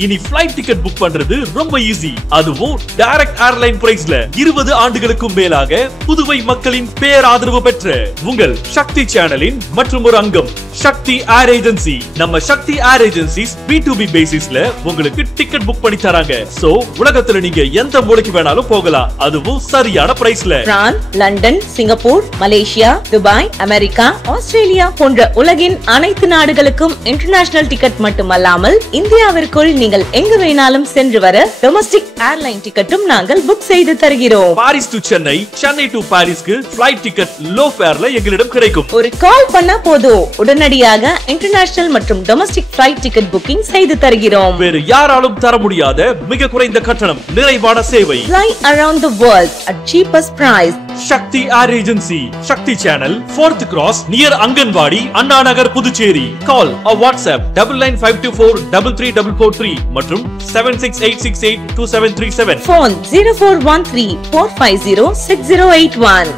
இனி flight ticket book பண்றது ரொம்ப ஈஸி. அதுவும் டைரக்ட் ஏர்லைன் பிரைஸ்ல 20 ஆண்டுகளுக்கும் மேலாக புதுவை மக்களின் பேராதரவு பெற்ற உங்கள் சக்தி சேனலின் மற்றும் ஒரு அங்கம் சக்தி ஏர் ஏஜென்சி. நம்ம சக்தி ஏர் ஏஜென்சிஸ் B2B பேசிஸ்ல உங்களுக்கு டிக்கெட் புக் பண்ணி தராங்க. சோ உலகத்துல நீங்க எந்த மூலைக்கு வேணாலும் போகலாம், அதுவும் சரியான பிரைஸ்ல. France, London, Singapore, Malaysia, Dubai, America, Australia போன்ற உலகின் அனைத்து நாடுகளுக்கும் இன்டர்நேஷனல் டிக்கெட் மட்டுமல்லாமல் இந்தியாவிற்குள் நீங்கள் எங்கு வேணாலும் சென்று வர டொமஸ்டிக் ஏர்லைன் டிக்கெட்டும் நாங்கள் புக் செய்து தருகிறோம். Paris to Chennai, Chennai to பாரிஸ்க்கு ஃபிளைட் டிக்கெட் லோ ஃபேர்ல எங்களிடம் கிடைக்கும். ஒரு கால் பண்ணா போதும், உடனடியாக இன்டர்நேஷனல் மற்றும் டொமஸ்டிக் ஃபிளைட் டிக்கெட் புக்கிங் செய்து தருகிறோம். வேறு யாராலும் தர முடியாத மிக குறைந்த கட்டணம், நிறைவான சேவை. Fly around the world at cheapest price. Sakthi air agency, Sakthi channel, 4th Cross, near anganwadi, Anna Nagar, Puducherry. Call or WhatsApp 9952433443 மற்றும் 7686827737. Phone 0413-450-6081.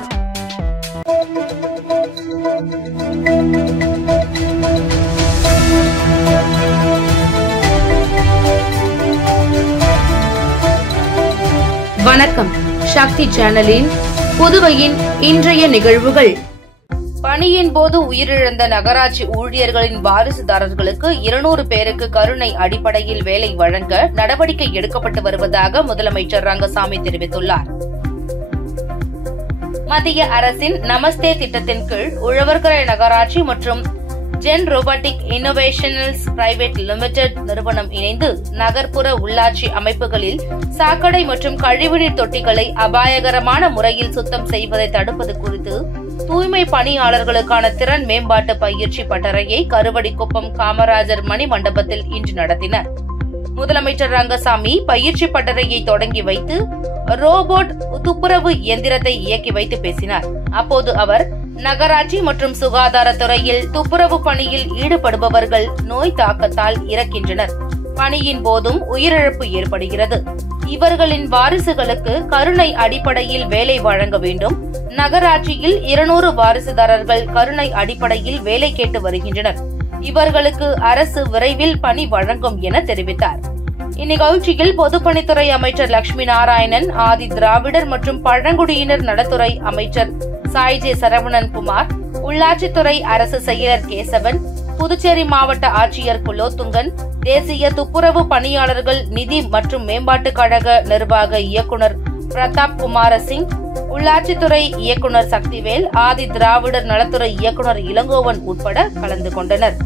வணக்கம். சக்தி சேனலின் புதுவையின் இன்றைய நிகழ்வுகள். பணியின் போது உயிரிழந்த நகராட்சி ஊழியர்களின் வாரிசுதாரர்களுக்கு 200 பேருக்கு கருணை அடிப்படையில் வேலை வழங்க நடவடிக்கை எடுக்கப்பட்டு வருவதாக முதலமைச்சர் ரங்கசாமி தெரிவித்துள்ளார். மத்திய அரசின் நமஸ்தே திட்டத்தின் கீழ் உழவர்கரை நகராட்சி மற்றும் ஜென் ரோபோட்டிக் இன்னோவேஷனல்ஸ் பிரைவேட் லிமிடெட் நிறுவனம் இணைந்து நகர்ப்புற உள்ளாட்சி அமைப்புகளில் சாக்கடை மற்றும் கழிவுநீர் தொட்டிகளை அபாயகரமான முறையில் சுத்தம் செய்வதை தடுப்பது குறித்து தூய்மை பணியாளர்களுக்கான திறன் மேம்பாட்டு பயிற்சி பட்டறையை கருவடிக்குப்பம் காமராஜர் மணி மண்டபத்தில் இன்று நடத்தினர். முதலமைச்சர் ரங்கசாமி பயிற்சி பட்டறையை தொடங்கி வைத்து ரோபோட் துப்புரவு இயந்திரத்தை இயக்கி வைத்து பேசினார். அப்போது அவர் நகராட்சி மற்றும் சுகாதாரத்துறையில் துப்புரவு பணியில் ஈடுபடுபவர்கள் நோய் தாக்கத்தால் இறக்கின்றனர். பணியின் போதும் உயிரிழப்பு ஏற்படுகிறது. இவர்களின் வாரிசுகளுக்கு கருணை அடிப்படையில் வேலை வழங்க வேண்டும். நகராட்சியில் 200 வாரிசுதாரர்கள் கருணை அடிப்படையில் வேலை கேட்டு வருகின்றனர். இவர்களுக்கு அரசு விரைவில் பணி வழங்கும் என தெரிவித்தார். இந்நிகழ்ச்சியில் பொதுப்பணித்துறை அமைச்சர் லட்சுமி நாராயணன், ஆதி திராவிடர் மற்றும் பழங்குடியினர் நலத்துறை அமைச்சர் சாய்ஜே சரவணன் குமார், உள்ளாட்சித்துறை அரசு செயலர் கேசவன், புதுச்சேரி மாவட்ட ஆட்சியர் குலோத்துங்கன், தேசிய துப்புரவு பணியாளர்கள் நிதி மற்றும் மேம்பாட்டு கழக நிர்வாக இயக்குநர் பிரதாப் குமார சிங், உள்ளாட்சித்துறை இயக்குநர் சக்திவேல், ஆதி திராவிடர் நலத்துறை இயக்குநர் இளங்கோவன் உட்பட கலந்து கொண்டனர்.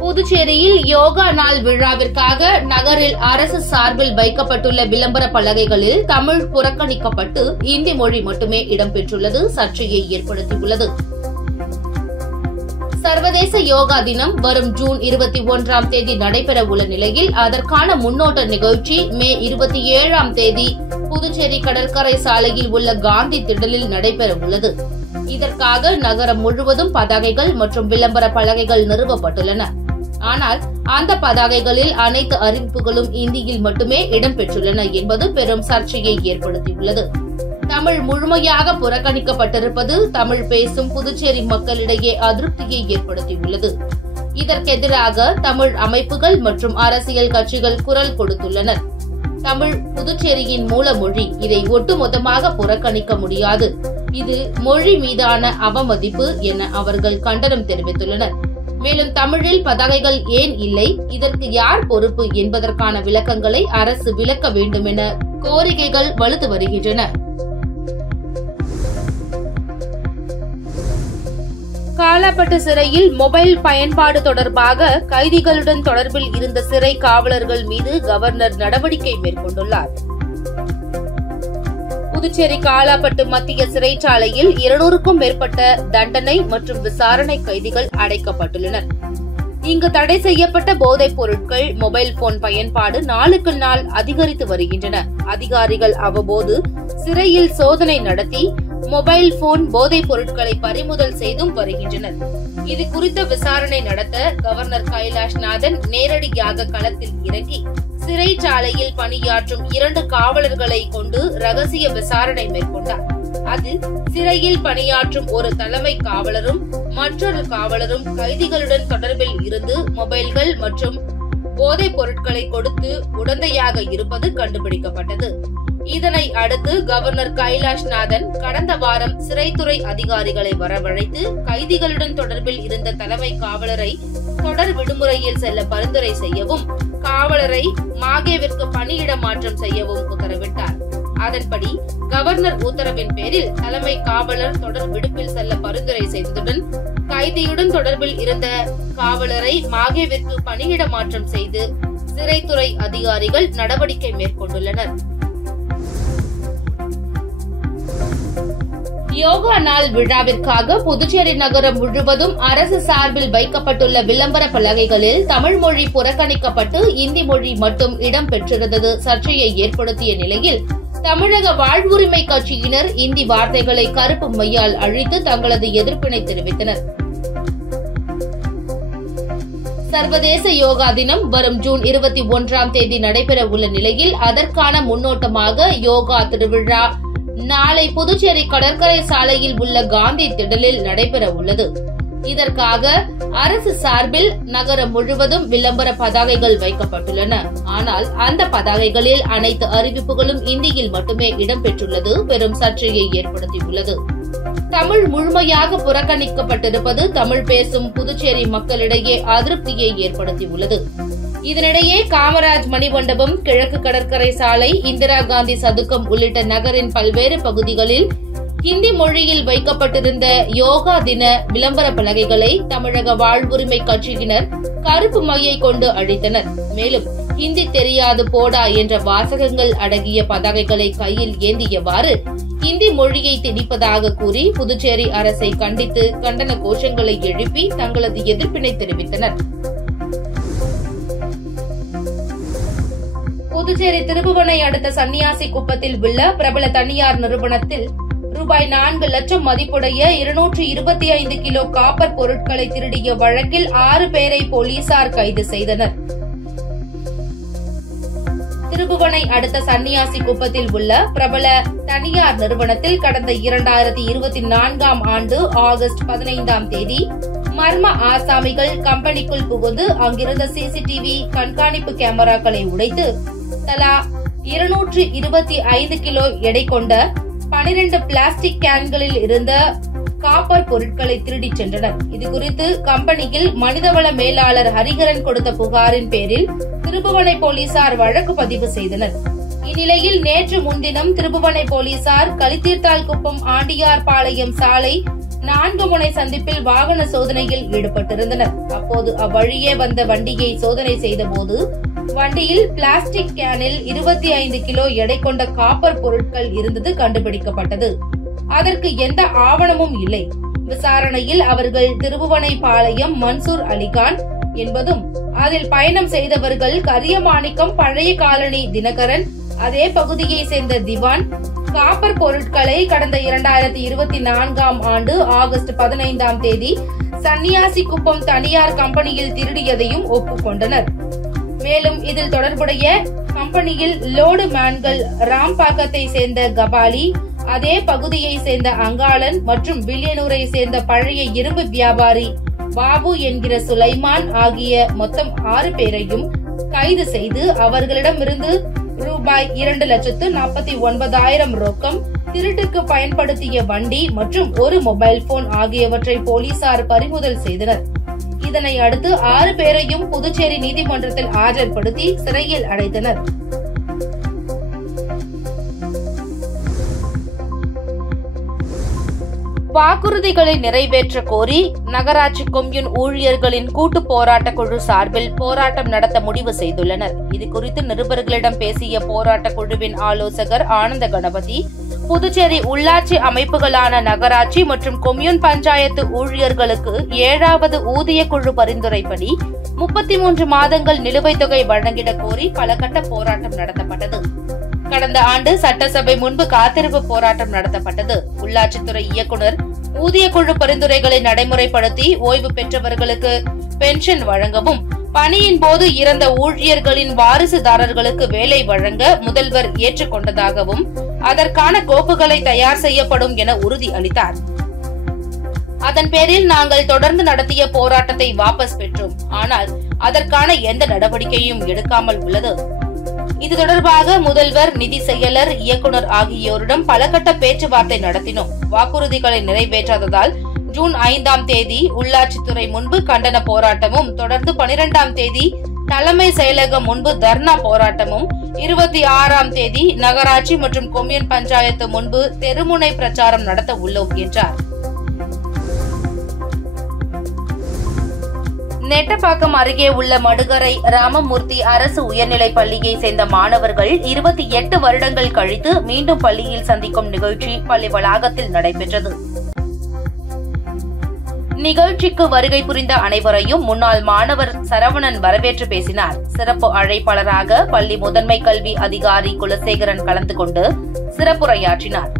புதுச்சேரியில் யோகா நாள் விழாவிற்காக நகரில் அரசு சார்பில் வைக்கப்பட்டுள்ள விளம்பர பலகைகளில் தமிழ் புறக்கணிக்கப்பட்டு இந்தி மொழி மட்டுமே இடம்பெற்றுள்ளது சர்ச்சையை ஏற்படுத்தியுள்ளது. சர்வதேச யோகா தினம் வரும் ஜூன் 21ஆம் தேதி நடைபெற உள்ள நிலையில் அதற்கான முன்னோட்ட நிகழ்ச்சி மே 27ஆம் தேதி புதுச்சேரி கடற்கரை சாலையில் உள்ள காந்தி திடலில் நடைபெற உள்ளது. இதற்காக நகரம் முழுவதும் பதாகைகள் மற்றும் விளம்பர பலகைகள் நிறுவப்பட்டுள்ளன. ஆனால் அந்த பதாகைகளில் அனைத்து அறிவிப்புகளும் இந்தியில் மட்டுமே இடம்பெற்றுள்ளன என்பது பெரும் சர்ச்சையை ஏற்படுத்தியுள்ளது. தமிழ் முழுமையாக புறக்கணிக்கப்பட்டிருப்பது தமிழ் பேசும் புதுச்சேரி மக்களிடையே அதிருப்தியை ஏற்படுத்தியுள்ளது. இதற்கெதிராக தமிழ் அமைப்புகள் மற்றும் அரசியல் கட்சிகள் குரல் கொடுத்துள்ளனர். தமிழ் புதுச்சேரியின் மூல மொழி, இதை ஒட்டுமொத்தமாக புறக்கணிக்க முடியாது. இது மொழி மீதான அவமதிப்பு என அவர்கள் கண்டனம் தெரிவித்துள்ளனர். மேலும் தமிழில் பதாகைகள் ஏன் இல்லை, இதற்கு யார் பொறுப்பு என்பதற்கான விளக்கங்களை அரசு விளக்க வேண்டும் என கோரிக்கைகள் வலுத்து வருகின்றன. காலாப்பட்டு சிறையில் மொபைல் பயன்பாடு தொடர்பாக கைதிகளுடன் தொடர்பில் இருந்த சிறை காவலர்கள் மீது கவர்னர் நடவடிக்கை மேற்கொண்டுள்ளார். புதுச்சேரி காலாப்பட்டு மத்திய சிறைச்சாலையில் 200க்கும் மேற்பட்ட தண்டனை மற்றும் விசாரணை கைதிகள் அடைக்கப்பட்டுள்ளனர். இங்கு தடை செய்யப்பட்ட போதைப் பொருட்கள், மொபைல் போன் பயன்பாடு நாளுக்கு நாள் அதிகரித்து வருகின்றன. அதிகாரிகள் அவ்வப்போது சிறையில் சோதனை நடத்தி மொபைல் போன், போதைப் பொருட்களை பறிமுதல் செய்தும் வருகின்றனர். இது குறித்த விசாரணை நடத்த கவர்னர் கைலாஷ்நாதன் நேரடியாக களத்தில் இறங்கி சிறைச்சாலையில் பணியாற்றும் 2 காவலர்களை கொண்டு ரகசிய விசாரணை மேற்கொண்டார். அதில் சிறையில் பணியாற்றும் ஒரு தலைமை காவலரும் மற்றொரு காவலரும் கைதிகளுடன் தொடர்பில் இருந்து மொபைல்கள் மற்றும் போதைப் பொருட்களை கொடுத்து உடந்தையாக இருப்பது கண்டுபிடிக்கப்பட்டது. இதனை அடுத்து கவர்னர் கைலாஷ்நாதன் கடந்த வாரம் சிறைத்துறை அதிகாரிகளை வரவழைத்து கைதிகளுடன் தொடர்பில் இருந்த தலைமை காவலரை தொடர் விடுமுறையில் செல்ல பரிந்துரை செய்யவும், காவலரை மாகேவிற்கு பணியிட மாற்றம் செய்யவும் உத்தரவிட்டார். அதன்படி கவர்னர் உத்தரவின் பேரில் தலைமை காவலர் தொடர் விடுப்பில் செல்ல பரிந்துரை செய்ததுடன் கைதியுடன் தொடர்பில் இருந்த காவலரை மாகேவிற்கு பணியிட மாற்றம் செய்து சிறைத்துறை அதிகாரிகள் நடவடிக்கை மேற்கொண்டுள்ளனர். யோகா நாள் விழாவிற்காக புதுச்சேரி நகரம் முழுவதும் அரசு சார்பில் வைக்கப்பட்டுள்ள விளம்பர பலகைகளில் தமிழ் மொழி புறக்கணிக்கப்பட்டு இந்தி மொழி மட்டும் இடம் பெற்றிருந்தது சர்ச்சையை ஏற்படுத்திய நிலையில் தமிழக வாழ்வுரிமை கட்சியினர் இந்தி வார்த்தைகளை கருப்பு மையால் அழித்து தங்களது எதிர்ப்பினை தெரிவித்தனர். சர்வதேச யோகா தினம் வரும் ஜூன் 21ஆம் தேதி நடைபெற உள்ள நிலையில் அதற்கான முன்னோட்டமாக யோகா திருவிழா நாளை புதுச்சேரி கடற்கரை சாலையில் உள்ள காந்தி திடலில் நடைபெற உள்ளது. இதற்காக அரசு சார்பில் நகரம் முழுவதும் விளம்பர பதாகைகள் வைக்கப்பட்டுள்ளன. ஆனால் அந்த பதாகைகளில் அனைத்து அறிவிப்புகளும் இந்தியில் மட்டுமே இடம்பெற்றுள்ளது பெரும் சர்ச்சையை ஏற்படுத்தியுள்ளது. தமிழ் முழுமையாக புறக்கணிக்கப்பட்டிருப்பது தமிழ் பேசும் புதுச்சேரி மக்களிடையே அதிருப்தியை ஏற்படுத்தியுள்ளது. இதனிடையே காமராஜ் மணிமண்டபம், கிழக்கு கடற்கரை சாலை, இந்திரா காந்தி சதுக்கம் உள்ளிட்ட நகரின் பல்வேறு பகுதிகளில் ஹிந்தி மொழியில் வைக்கப்பட்டிருந்த யோகா தின விளம்பர பலகைகளை தமிழக வாழ்வுரிமை கட்சியினர் கருப்பு மையை கொண்டு அழித்தனர். மேலும் ஹிந்தி தெரியாது போடா என்ற வாசகங்கள் அடங்கிய பதாகைகளை கையில் ஏந்தியவாறு ஹிந்தி மொழியை திணிப்பதாக கூறி புதுச்சேரி அரசை கண்டித்து கண்டன கோஷங்களை எழுப்பி தங்களது எதிர்ப்பினை தெரிவித்தனர். புதுச்சேரி திருபுவனை அடுத்த சன்னியாசி குப்பத்தில் உள்ள பிரபல தனியார் நிறுவனத்தில் ரூபாய் 4 லட்சம் மதிப்புடைய 225 கிலோ காப்பர் பொருட்களை திருடிய வழக்கில் 6 பேரை போலீசார் கைது செய்தனர். திருபுவனை அடுத்த சன்னியாசி குப்பத்தில் உள்ள பிரபல தனியார் நிறுவனத்தில் கடந்த 2024ஆம் ஆண்டு ஆகஸ்ட் 15ஆம் தேதி மர்ம ஆசாமிகள் கம்பெனிக்குள் புகுந்து அங்கிருந்த சிசிடிவி கண்காணிப்பு கேமராக்களை உடைத்து தலா 225 கிலோ எடை கொண்ட 12 பிளாஸ்டிக் கேன்களில் இருந்த காப்பர் பொருட்களை திருடிச் சென்றனர். இதுகுறித்து கம்பெனியில் மனிதவள மேலாளர் ஹரிகரன் கொடுத்த புகாரின் பேரில் திருபுவனை போலீசார் வழக்கு பதிவு செய்தனர். இந்நிலையில் நேற்று முன்தினம் திருபுவனை போலீசார் களித்தீர்த்தால்குப்பம் ஆண்டியார்பாளையம் சாலை 4 முனை சந்திப்பில் வாகன சோதனையில் ஈடுபட்டிருந்தனர். அப்போது அவ்வழியே வந்த வண்டியை சோதனை செய்தபோது வண்டியில் பிளாஸ்டிக் கேனில் 25 கிலோ எடை கொண்ட காப்பர் பொருட்கள் இருந்தது கண்டுபிடிக்கப்பட்டது. அதற்கு எந்த ஆவணமும் இல்லை. விசாரணையில் அவர்கள் திருபுவனைபாளையம் மன்சூர் அலிகான் என்பதும் அதில் பயணம் செய்தவர்கள் கரியமாணிக்கம் பழைய காலனி தினகரன், அதே பகுதியை சேர்ந்த திவான், காப்பர் பொருட்களை கடந்த 2024ஆம் ஆண்டு ஆகஸ்ட் 15ஆம் தேதி சன்னியாசி குப்பம் தனியார் கம்பெனியில் திருடியதையும் ஒப்புக்கொண்டனர். மேலும் இதில் தொடர்புடைய கம்பெனியில் லோடு மேன்கள் ராம்பாக்கத்தை சேர்ந்த கபாலி, அதே பகுதியை சேர்ந்த அங்காளன் மற்றும் வில்லியனூரை சேர்ந்த பழைய இரும்பு வியாபாரி பாபு என்கிற சுலைமான் ஆகிய மொத்தம் 6 பேரையும் கைது செய்து அவர்களிடமிருந்து ரூபாய் 2,49,000 ரொக்கம், திருட்டுக்கு பயன்படுத்திய வண்டி மற்றும் ஒரு மொபைல் போன் ஆகியவற்றை போலீசார் பறிமுதல் செய்தனர். இதனை அடுத்து 6 பேரையும் புதுச்சேரி நீதிமன்றத்தில் ஆஜர்படுத்தி சிறையில் அடைத்தனர். வாக்குறுதிகளை நிறைவேற்ற கோரி நகராட்சி கொம்யூன் ஊழியர்களின் கூட்டு போராட்ட குழு சார்பில் போராட்டம் நடத்த முடிவு செய்துள்ளனர். இதுகுறித்து நிருபர்களிடம் பேசிய போராட்ட குழுவின் ஆலோசகர் ஆனந்த கணபதி, புதுச்சேரி உள்ளாட்சி அமைப்புகளான நகராட்சி மற்றும் கொம்யூன் பஞ்சாயத்து ஊழியர்களுக்கு 7வது ஊதிய குழு பரிந்துரைப்படி 33 மாதங்கள் நிலுவைத் தொகை வழங்கிட கோரி பல கட்ட போராட்டம் நடத்தப்பட்டது. கடந்த ஆண்டு சட்டசபை முன்பு காத்திருப்பு போராட்டம் நடத்தப்பட்டது. உள்ளாட்சித்துறை இயக்குநர் ஊதிய குழு பரிந்துரைகளை நடைமுறைப்படுத்தி ஓய்வு பெற்றவர்களுக்கு பென்ஷன் வழங்கவும், பணியின் போது இறந்த ஊழியர்களின் வாரிசுதாரர்களுக்கு வேலை வழங்க முதல்வர் ஏற்றுக்கொண்டதாகவும் அதற்கான கோப்புகளை தயார் செய்யப்படும் என உறுதி அளித்தார். அதன் பேரில் நாங்கள் தொடர்ந்து நடத்திய போராட்டத்தை வாபஸ் பெற்றோம். ஆனால் அதற்கான எந்த நடவடிக்கையும் எடுக்காமல் உள்ளது. இது தொடர்பாக முதல்வர், நிதி செயலர், இயக்குநர் ஆகியோரிடம் பல கட்ட பேச்சுவார்த்தை நடத்தினோம். வாக்குறுதிகளை நிறைவேற்றாததால் ஜூன் 5ஆம் தேதி உள்ளாட்சித்துறை முன்பு கண்டன போராட்டமும், தொடர்ந்து 12ஆம் தேதி தலைமை செயலகம் முன்பு தர்ணா போராட்டமும், 26ஆம் தேதி நகராட்சி மற்றும் கொம்யூன் பஞ்சாயத்து முன்பு தெருமுனை பிரச்சாரம் நடத்த உள்ளோம் என்றார். நெட்டப்பாக்கம் அருகே உள்ள மடுகரை ராமமூர்த்தி அரசு உயர்நிலைப் பள்ளியை சேர்ந்த மாணவர்கள் 28 வருடங்கள் கழித்து மீண்டும் பள்ளியில் சந்திக்கும் நிகழ்ச்சி பள்ளி வளாகத்தில் நடைபெற்றது. நிகழ்ச்சிக்கு வருகை புரிந்த அனைவரையும் முன்னாள் மாணவர் சரவணன் வரவேற்று பேசினார். சிறப்பு அழைப்பாளராக பள்ளி முதன்மை கல்வி அதிகாரி குலசேகரன் கலந்து கொண்டு சிறப்புரையாற்றினார்.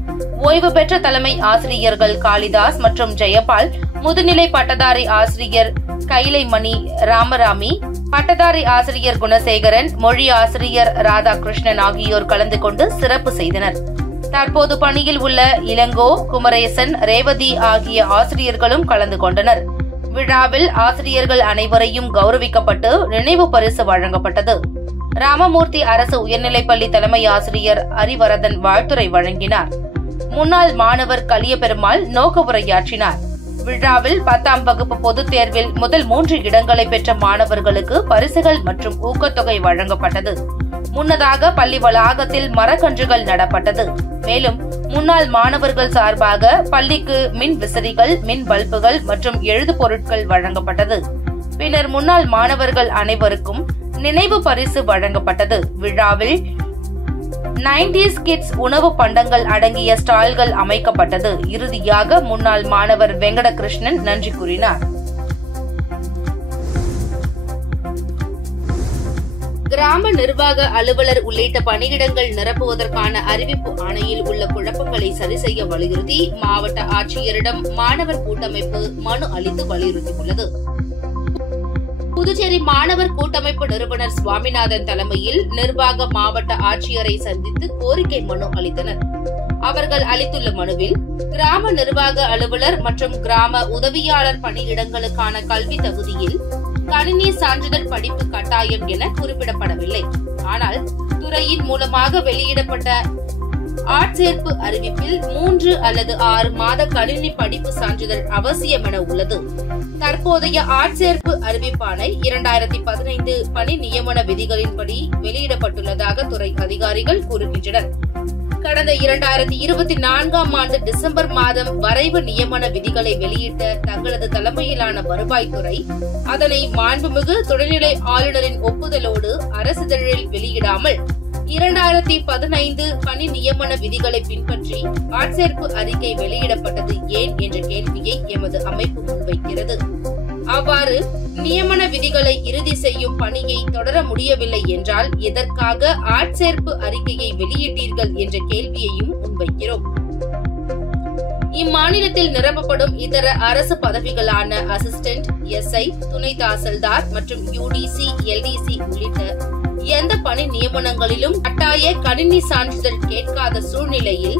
ஓய்வு பெற்ற தலைமை ஆசிரியர்கள் காளிதாஸ் மற்றும் ஜெயபால், முதுநிலை பட்டதாரி ஆசிரியர் கைலைமணி ராமராமி, பட்டதாரி ஆசிரியர் குணசேகரன், மொழி ஆசிரியர் ராதாகிருஷ்ணன் ஆகியோர் கலந்து கொண்டு சிறப்பு செய்தனர். தற்போது பணியில் உள்ள இளங்கோ, குமரேசன், ரேவதி ஆகிய ஆசிரியர்களும் கலந்து கொண்டனர். விழாவில் ஆசிரியர்கள் அனைவரையும் கௌரவிக்கப்பட்டு நினைவு பரிசு வழங்கப்பட்டது. ராமமூர்த்தி அரசு உயர்நிலைப்பள்ளி தலைமை ஆசிரியர் அரிவரதன் வாழ்த்துரை வழங்கினார். முன்னாள் மாணவர் கலியபெருமாள் நோக்க உரையாற்றினார். விழாவில் 10ஆம் வகுப்பு பொதுத் தேர்வில் முதல் 3 இடங்களை பெற்ற மாணவர்களுக்கு பரிசுகள் மற்றும் ஊக்கத்தொகை வழங்கப்பட்டது. முன்னதாக பள்ளி வளாகத்தில் மரக்கன்றுகள் நடப்பட்டது. மேலும் முன்னாள் மாணவர்கள் சார்பாக பள்ளிக்கு மின் விசிறிகள், மின் பல்புகள் மற்றும் எழுது பொருட்கள் வழங்கப்பட்டது. பின்னர் முன்னாள் மாணவர்கள் அனைவருக்கும் நினைவு பரிசு வழங்கப்பட்டது. விழாவில் 90s கிட்ஸ் உணவு பண்டங்கள் அடங்கிய ஸ்டால்கள் அமைக்கப்பட்டது. இறுதியாக முன்னாள் மாணவர் வெங்கடகிருஷ்ணன் நன்றி கூறினார். கிராம நிர்வாக அலுவலர் உள்ளிட்ட பணியிடங்கள் நிரப்புவதற்கான அறிவிப்பு ஆணையில் உள்ள குழப்பங்களை சரி செய்ய வலியுறுத்தி மாவட்ட ஆட்சியரிடம் மாணவர் கூட்டமைப்பு மனு அளித்து வலியுறுத்தியுள்ளது. புதுச்சேரி மாணவர் கூட்டமைப்பு நிறுவனர் சுவாமிநாதன் தலைமையில் நிர்வாக மாவட்ட ஆட்சியரை சந்தித்து கோரிக்கை மனு அளித்தனர். அவர்கள் அளித்துள்ள மனுவில் கிராம நிர்வாக அலுவலர் மற்றும் கிராம உதவியாளர் பணியிடங்களுக்கான கல்வி தகுதியில் கணினி சான்றிதழ் படிப்பு கட்டாயம் என குறிப்பிடப்படவில்லை. ஆனால் துறையின் மூலமாக வெளியிடப்பட்ட ஆட்சேர்ப்பு அறிவிப்பில் 3 அல்லது 6 மாத கணினி படிப்பு சான்றிதழ் அவசியம் என உள்ளது. தற்போதைய ஆட்சேர்ப்பு அறிவிப்பாணை 2015 பணி நியமன விதிகளின்படி வெளியிடப்பட்டுள்ளதாக துறை அதிகாரிகள் கூறுகின்றனர். கடந்த 2024ஆம் ஆண்டு டிசம்பர் மாதம் வரைவு நியமன விதிகளை வெளியிட்ட தங்களது தலைமையிலான வருவாய்த்துறை அதனை மாண்புமிகு துணைநிலை ஆளுநரின் ஒப்புதலோடு அரசிதழில் வெளியிடாமல் 2015 பணி நியமன விதிகளை பின்பற்றி ஆட்சேர்ப்பு அறிக்கை வெளியிடப்பட்டது ஏன் என்ற கேள்வியை எமது அமைப்பு முன்வைக்கிறது. அவ்வாறு நியமன விதிகளை இறுதி செய்யும் பணியை தொடர முடியவில்லை என்றால் எதற்காக ஆட்சேர்ப்பு அறிக்கையை வெளியிட்டீர்கள் என்ற கேள்வியையும் முன்வைக்கிறோம். இம்மாநிலத்தில் நிரப்பப்படும் இதர அரசு பதவிகளான அசிஸ்டன்ட், எஸ்ஐ, துணை தாசில்தார் மற்றும் யூடிசி, எல்டிசி உள்ளிட்ட எந்த பணி நியமனங்களிலும் கட்டாய கணினி சான்றிதழ் கேட்காத சூழ்நிலையில்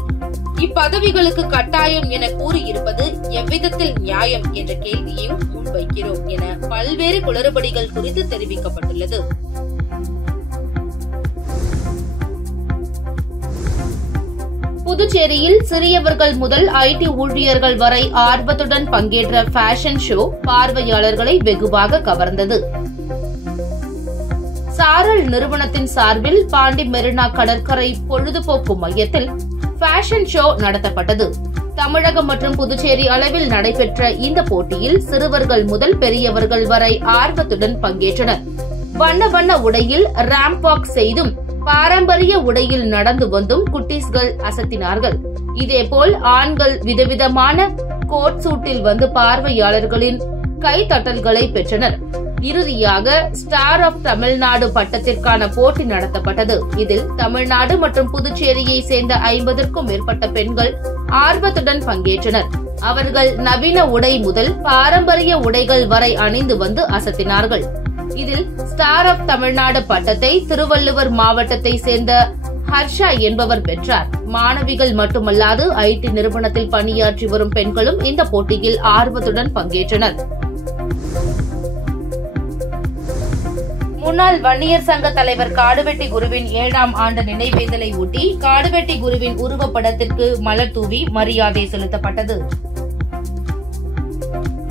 இப்பதவிகளுக்கு கட்டாயம் என கூறியிருப்பது எவ்விதத்தில் நியாயம் என்ற கேள்வியையும் முன்வைக்கிறோம் என பல்வேறு குளறுபடிகள் குறித்து தெரிவிக்கப்பட்டுள்ளது. புதுச்சேரியில் சிறியவர்கள் முதல் ஐடி ஊழியர்கள் வரை ஆர்வத்துடன் பங்கேற்ற ஃபேஷன் ஷோ பார்வையாளர்களை வெகுவாக கவர்ந்தது. சாரல் நிறுவனத்தின் சார்பில் பாண்டி மெரினா கடற்கரை பொழுதுபோக்கு மையத்தில் ஃபேஷன் ஷோ நடத்தப்பட்டது. தமிழகம் மற்றும் புதுச்சேரி அளவில் நடைபெற்ற இந்த போட்டியில் சிறுவர்கள் முதல் பெரியவர்கள் வரை ஆர்வத்துடன் பங்கேற்றனர். வண்ண வண்ண உடையில் ரேம்ப் வாக் செய்தும் பாரம்பரிய உடையில் நடந்து வந்தும் குட்டீஸ்கள் அசத்தினார்கள். இதேபோல் ஆண்கள் விதவிதமான கோட் சூட்டில் வந்து பார்வையாளர்களின் கைத்தட்டல்களை பெற்றனர். இறுதியாக ஸ்டார் ஆஃப் தமிழ்நாடு பட்டத்திற்கான போட்டி நடத்தப்பட்டது. இதில் தமிழ்நாடு மற்றும் புதுச்சேரியை சேர்ந்த 50க்கும் மேற்பட்ட பெண்கள் ஆர்வத்துடன் பங்கேற்றனர். அவர்கள் நவீன உடை முதல் பாரம்பரிய உடைகள் வரை அணிந்து வந்து அசத்தினார்கள். இதில் ஸ்டார் ஆஃப் தமிழ்நாடு பட்டத்தை திருவள்ளுவர் மாவட்டத்தை சேர்ந்த ஹர்ஷா என்பவர் பெற்றார். மாணவிகள் மட்டுமல்லாது ஐடி நிறுவனத்தில் பணியாற்றி வரும் பெண்களும் இந்த போட்டியில் ஆர்வத்துடன் பங்கேற்றனர். முன்னாள் வன்னியர் சங்க தலைவர் காடுவெட்டி குருவின் 7ஆம் ஆண்டு நினைவேந்தலை ஒட்டி காடுவெட்டி குருவின் உருவப்படத்திற்கு மலர் தூவி மரியாதை செலுத்தப்பட்டது.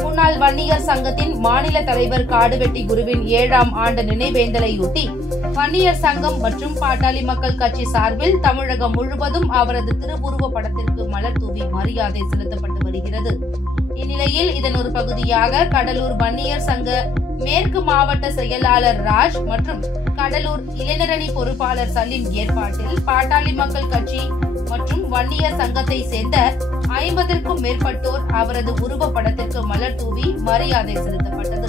முன்னாள் வன்னியர் சங்கத்தின் மாநில தலைவர் காடுவெட்டி குருவின் 7ஆம் ஆண்டு நினைவேந்தலையொட்டி வன்னியர் சங்கம் மற்றும் பாட்டாளி மக்கள் கட்சி சார்பில் தமிழகம் முழுவதும் அவரது திருவுருவ படத்திற்கு மலர் தூவி மரியாதை செலுத்தப்பட்டு வருகிறது. இந்நிலையில் இதன் ஒரு பகுதியாக கடலூர் வன்னியர் சங்க மேற்கு மாவட்ட செயலாளர் ராஜ் மற்றும் கடலூர் இளைஞரணி பொறுப்பாளர் சலீம் ஏற்பாட்டில் பாட்டாளி மக்கள் கட்சி மற்றும் வன்னியர் சங்கத்தை சேர்ந்த 50க்கும் மேற்பட்டோர் அவரது உருவப்படத்திற்கு மலர் தூவி மரியாதை செலுத்தப்பட்டது.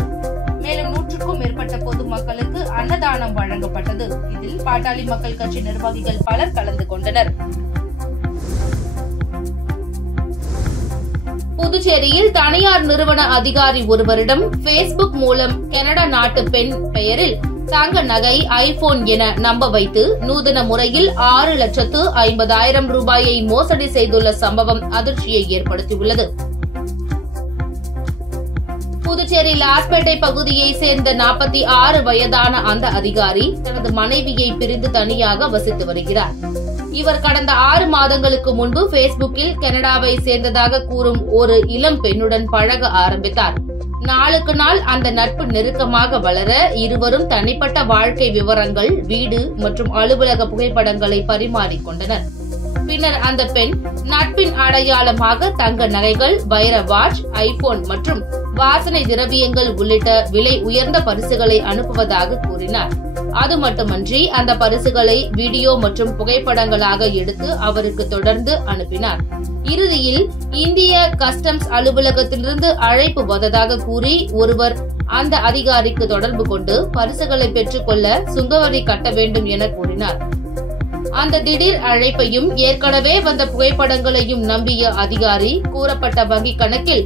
மேலும் 100க்கும் மேற்பட்ட பொதுமக்களுக்கு அன்னதானம் வழங்கப்பட்டது. இதில் பாட்டாளி மக்கள் கட்சி நிர்வாகிகள் பலர் கலந்து கொண்டனர். புதுச்சேரியில் தனியார் நிறுவன அதிகாரி ஒருவரிடம் பேஸ்புக் மூலம் கனடா நாட்டு பெண் பெயரில் தங்க நகை, ஐபோன் என நம்ப வைத்து நூதன முறையில் 6,50,000 ரூபாயை மோசடி செய்துள்ள சம்பவம் அதிர்ச்சியை ஏற்படுத்தியுள்ளது. புதுச்சேரி லாஸ்பேட்டை பகுதியை சேர்ந்த 46 வயதான அந்த அதிகாரி தனது மனைவியை பிரிந்து தனியாக வசித்து வருகிறார். இவர் கடந்த 6 மாதங்களுக்கு முன்பு பேஸ்புக்கில் கனடாவை சேர்ந்ததாக கூறும் ஒரு இளம் பெண்ணுடன் பழக ஆரம்பித்தார். நாளுக்கு நாள் அந்த நட்பு நெருக்கமாக வளர இருவரும் தனிப்பட்ட வாழ்க்கை விவரங்கள், வீடு மற்றும் அலுவலக புகைப்படங்களை பரிமாறிக்கொண்டனர். பின்னர் அந்த பெண் நட்பின் அடையாளமாக தங்க நகைகள், வைர வாட்ச், ஐபோன் மற்றும் வாசனை திரவியங்கள் உள்ளிட்ட விலை உயர்ந்த பரிசுகளை அனுப்புவதாக கூறினார். அது மட்டுமன்றி அந்த பரிசுகளை வீடியோ மற்றும் புகைப்படங்களாக எடுத்து அவருக்கு தொடர்ந்து அனுப்பினார். இறுதியில் இந்திய கஸ்டம்ஸ் அலுவலகத்திலிருந்து அழைப்பு வந்ததாக கூறி ஒருவர் அந்த அதிகாரிக்கு தொடர்பு கொண்டு பரிசுகளை பெற்றுக்கொள்ள சுங்கவரி கட்ட வேண்டும் என கூறினார். அந்த திடீர் அழைப்பையும் ஏற்கனவே வந்த புகைப்படங்களையும் நம்பிய அதிகாரி கூறப்பட்ட வங்கிக் கணக்கில்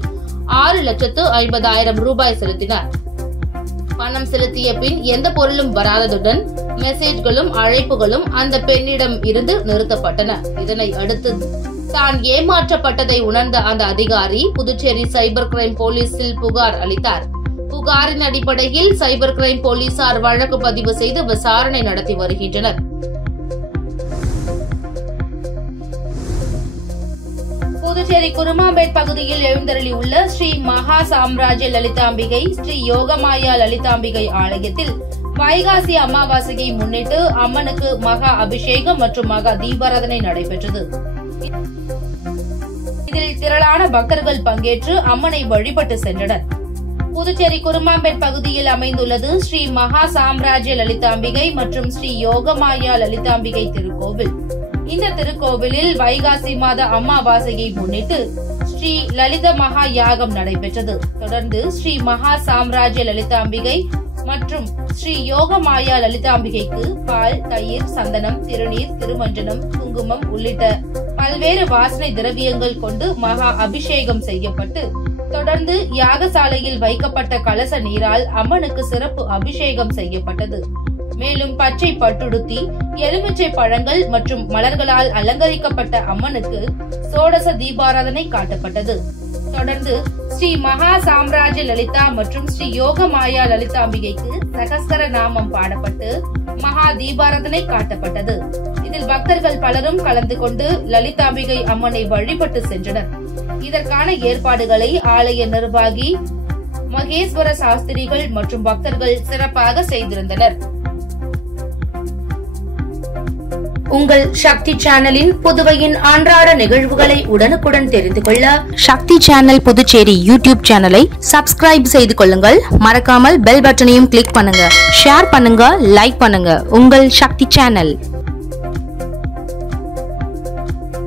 6,50,000 ரூபாய் செலுத்தினார். பணம் செலுத்திய பின் எந்த பொருளும் வராததுடன் மெசேஜ்களும் அழைப்புகளும் அந்த பெண்ணிடம் இருந்து நிறுத்தப்பட்டன. இதனை அடுத்து தான் ஏமாற்றப்பட்டதை உணர்ந்த அந்த அதிகாரி புதுச்சேரி சைபர் கிரைம் போலீசில் புகார் அளித்தார். புகாரின் அடிப்படையில் சைபர் கிரைம் போலீசார் வழக்கு பதிவு செய்து விசாரணை நடத்தி வருகின்றனர். புதுச்சேரி குருமாம்பேட் பகுதியில் எழுந்தருளியுள்ள ஸ்ரீ மகா சாம்ராஜ்ய லலிதாம்பிகை ஸ்ரீ யோகமாயா லலிதாம்பிகை ஆலயத்தில் வைகாசி அமாவாசையை முன்னிட்டு அம்மனுக்கு மகா அபிஷேகம் மற்றும் மகா தீபாராதனை நடைபெற்றது. இதில் திரளான பக்தர்கள் பங்கேற்று அம்மனை வழிபட்டு சென்றனர். புதுச்சேரி குருமாம்பேட் பகுதியில் அமைந்துள்ளது ஸ்ரீ மகா சாம்ராஜ்ய லலிதாம்பிகை மற்றும் ஸ்ரீ யோகமாயா லலிதாம்பிகை திருக்கோவில். இந்த திருக்கோவிலில் வைகாசி மாத அமாவாசையை முன்னிட்டு ஸ்ரீ லலித மகா யாகம் நடைபெற்றது. தொடர்ந்து ஸ்ரீ மகா சாம்ராஜ்ய லலிதாம்பிகை மற்றும் ஸ்ரீ யோகமாயா லலிதாம்பிகைக்கு பால், தயிர், சந்தனம், திருநீர், திருமஞ்சனம், குங்குமம் உள்ளிட்ட பல்வேறு வாசனை திரவியங்கள் கொண்டு மகா அபிஷேகம் செய்யப்பட்டு தொடர்ந்து யாகசாலையில் வைக்கப்பட்ட கலச நீரால் அம்மனுக்கு சிறப்பு அபிஷேகம் செய்யப்பட்டது. மேலும் பச்சை பட்டுடுத்தி, எலுமிச்சை பழங்கள் மற்றும் மலர்களால் அலங்கரிக்கப்பட்ட அம்மனுக்கு சோடச தீபாராதனை காட்டப்பட்டது. தொடர்ந்து ஸ்ரீ மகா சாம்ராஜ்ய லலிதா மற்றும் ஸ்ரீ யோகமாயா லலிதாம்பிகைக்கு சகஸ்கர நாமம் பாடப்பட்டு மகா தீபாராதனை காட்டப்பட்டது. இதில் பக்தர்கள் பலரும் கலந்து கொண்டு லலிதாம்பிகை அம்மனை வழிபட்டு சென்றனர். இதற்கான ஏற்பாடுகளை ஆலய நிர்வாகி மகேஸ்வர சாஸ்திரிகள் மற்றும் பக்தர்கள் சிறப்பாக செய்திருந்தனர். உங்கள் சக்தி சேனலின் புதுவையின் அன்றாட நிகழ்வுகளை உடனுக்குடன் தெரிந்து கொள்ள சக்தி சேனல் புதுச்சேரி யூடியூப் சேனலை சப்ஸ்கிரைப் செய்து கொள்ளுங்கள். மறக்காமல் பெல் பட்டனையும் கிளிக் பண்ணுங்க, ஷேர் பண்ணுங்க, லைக் பண்ணுங்க. உங்கள் சக்தி சேனல்.